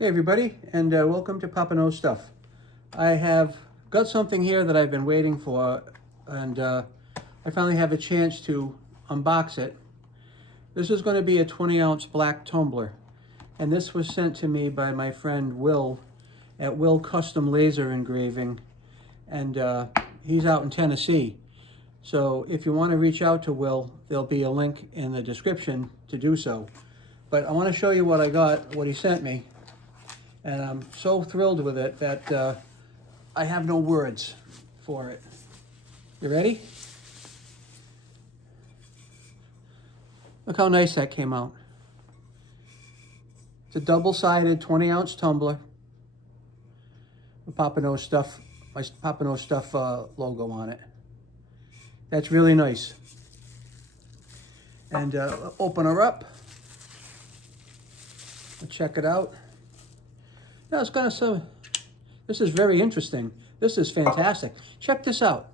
Hey everybody, and welcome to Papa Knows Stuff. I have got something here that I've been waiting for, and I finally have a chance to unbox it. This is going to be a 20-ounce black tumbler, and this was sent to me by my friend Will at Will Custom Laser Engraving, and he's out in Tennessee. So if you want to reach out to Will, there'll be a link in the description to do so. But I want to show you what I got, what he sent me. And I'm so thrilled with it that I have no words for it. You ready? Look how nice that came out. It's a double-sided 20-ounce tumbler with Papa Knows Stuff, my Papa Knows Stuff logo on it. That's really nice. And open her up. Check it out. Now it's gonna so. This is very interesting. This is fantastic. Check this out.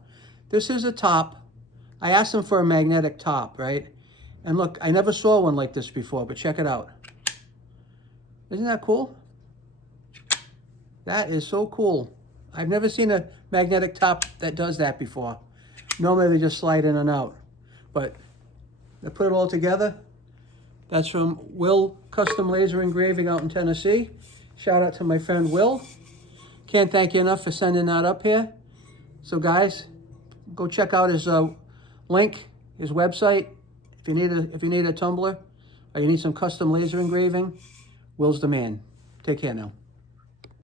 This is a top. I asked him for a magnetic top, right? And look, I never saw one like this before, but check it out. Isn't that cool? That is so cool. I've never seen a magnetic top that does that before. Normally they just slide in and out. But I put it all together. That's from Will Custom Laser Engraving out in Tennessee. Shout out to my friend Will. Can't thank you enough for sending that up here. So guys, go check out his link, his website. If you need a tumbler or you need some custom laser engraving, Will's the man. Take care now.